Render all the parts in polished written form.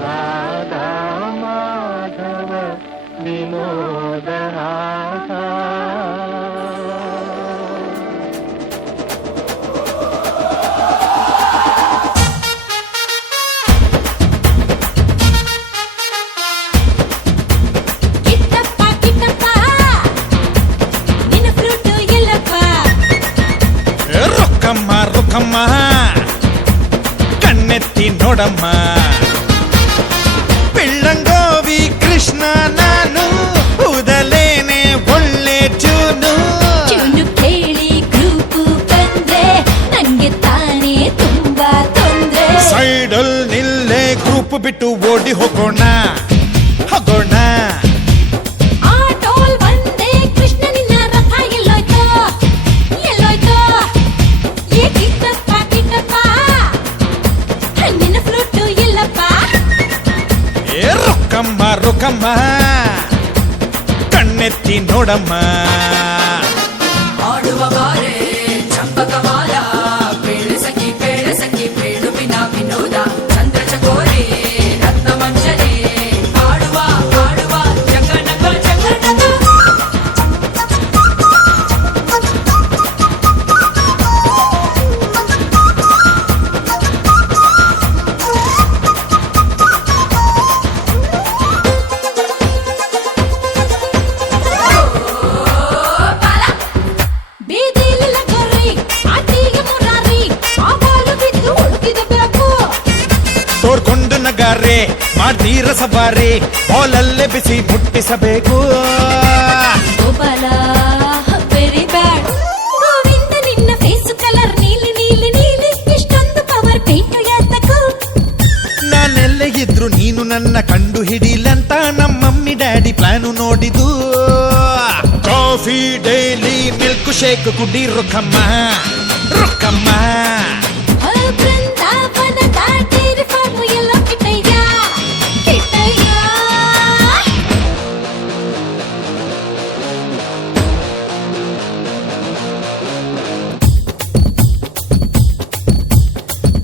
ರಾಧಾ ಮಾಧವ ವಿನೋದ ರಾಧ ರುಕ್ಕಮ್ಮ ಕಣ್ಣೆತ್ತಿ ನೋಡಮ್ಮ ಪಿಳ್ಳಂಗೋವಿ ಕೃಷ್ಣ ನಾನು ಊದಲೇನೆ ಒಳ್ಳೆ ಚೂನು ಕೇಳಿ ಗ್ರೂಪು ಬಂದ್ರೆ ನಂಗೆ ತಾನೇ ತುಂಬಾ ತೊಂದ್ರೆ ಸೈಡಲ್ ನಿಲ್ಲೇ ಗ್ರೂಪ್ ಬಿಟ್ಟು ಓಡಿ ಹೋಗೋಣ ಹೋಗೋಣ ರುಕ್ಕಮ್ಮ ಕಣ್ಣೆತ್ತಿ ನೋಡಮ್ಮ ಆಡುವ ಬಾರೆ ಚಂಪಕಮಾಲ ಬೇಳಸಖಿ ಬೇಳುವಿನ ವಿನೋದ ಚಂದ್ರ ಚಕೋರಿ ರತ್ನ ಮಂಜರಿ ಆಡುವ ಜಗನಗ ತೋರ್ಕೊಂಡು ನಗಾರೆ ಮಾಡ್ತೀರ ಸವಾರಿ ಬಾಲಲ್ಲೇ ಬಿಸಿ ಮುಟ್ಟಿಸಬೇಕು ಗೋಪಾಲ ವೆರಿ ಬ್ಯಾಡ್ ಗೋವಿಂದ ನಿನ್ನ ಫೇಸ್ ಕಲರ್ ನೀಲಿ ನೀಲಿ ನೀಲಿ ಇಷ್ಟೊಂದು ಪವರ್ ಪೇಂಟು ಯಾತಕು ನಾನೆಲ್ಲೇ ಇದ್ರು ನೀನು ನನ್ನ ಕಂಡು ಹಿಡಿಲಂತ ನಮ್ಮಮ್ಮಿ ಡ್ಯಾಡಿ ಪ್ಲಾನು ನೋಡಿದು ಕಾಫಿ ಡೈಲಿ ಮಿಲ್ಕ್ ಶೇಕ್ ಕುಡಿ ರುಕ್ಕಮ್ಮ ರುಕ್ಕಮ್ಮ ಬೃಂದಾವನ ದಾಟಿರಿ ಫಾರ್ಮು ಎಲ್ಲ Kittayya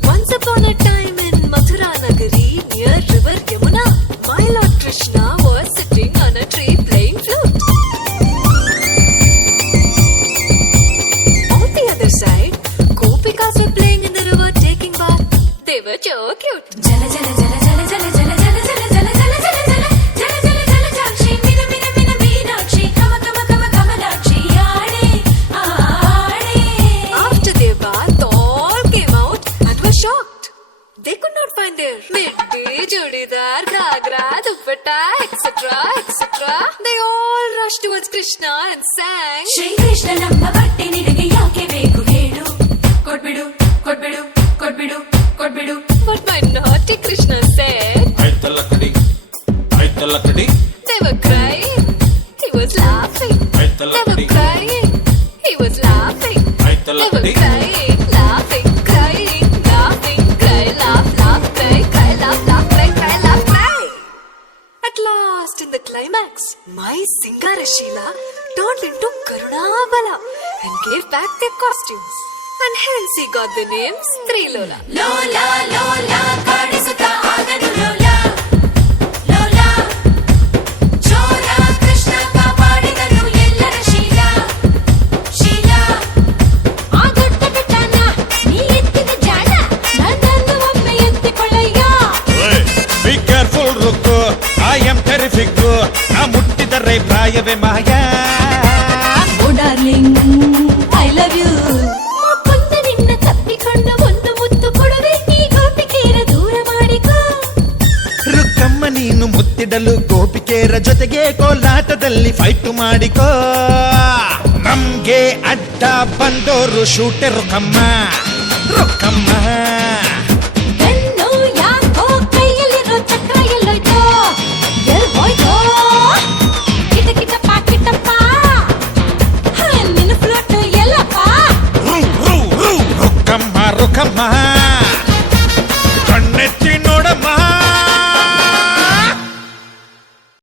Once upon a time in Mathura Nagari near river Yamuna, my Lord Krishna was sitting on a tree playing flute. On the other side, Gopikas were playing in the river taking bath. They were so cute. Jala jala jala jala jala jala jala jala jala jala jala jala jala jala jala jakshi mina mina mina meenakshi kama kama kama kamalakshi aade aade. After their bath, all came out and were shocked. They could not find their mitti, chudidar, ghagra, dupatta, etc. etc. They all rushed towards Krishna and sang. Shri Krishna namma batti nidage yake beku helu. Kodbidu, kodbidu, kodbidu, kodbidu. But my naughty Krishna said. ಐತಲಕಡಿ They were crying. He was laughing. They were crying. He was laughing. They were crying, laughing, crying, laughing, cry, laugh, laugh, cry, cry, laugh, laugh, cry, cry, laugh, cry. At last, in the climax, my Singarashila turned into Karunabala and gave back their costumes. And hence he got the name Strilola. Lola, Lola, Kadisuta Aganu Lola. Lola, Chora Krishna Kapadidanu Ellara Sheela. Sheela. Agadda Bitana, nee ettida jana, nannannu omme ettikollayya. Be careful Rukku, I am terrific. ನಾ ಮುಟ್ಟಿದರೆ ಪ್ರಾಯವೇ ಮಾಯ. Oh darling, I love you. ಮಕ್ಕಂತ ನಿನ್ನ ತಪ್ಪಿಕೊಂಡು ಒಂದು ಮುತ್ತು ಕೊಡುವೆ ಈ ಗೋಪಿಕೆಯರ ದೂರ ಮಾಡಿಕೋ. ರುಕ್ಕಮ್ಮ ನೀನು ಮುತ್ತಿಡಲು ಗೋಪಿಕೆಯರ ಜೊತೆಗೆ ಕೋಲಾಟದಲ್ಲಿ ಫೈಟ್ ಮಾಡಿಕೋ. ನಮ್ಗೆ ಅಡ್ಡ ಬಂದೋರು ಶೂಟೆ ರುಕ್ಕಮ್ಮ ರುಕ್ಕಮ್ಮ.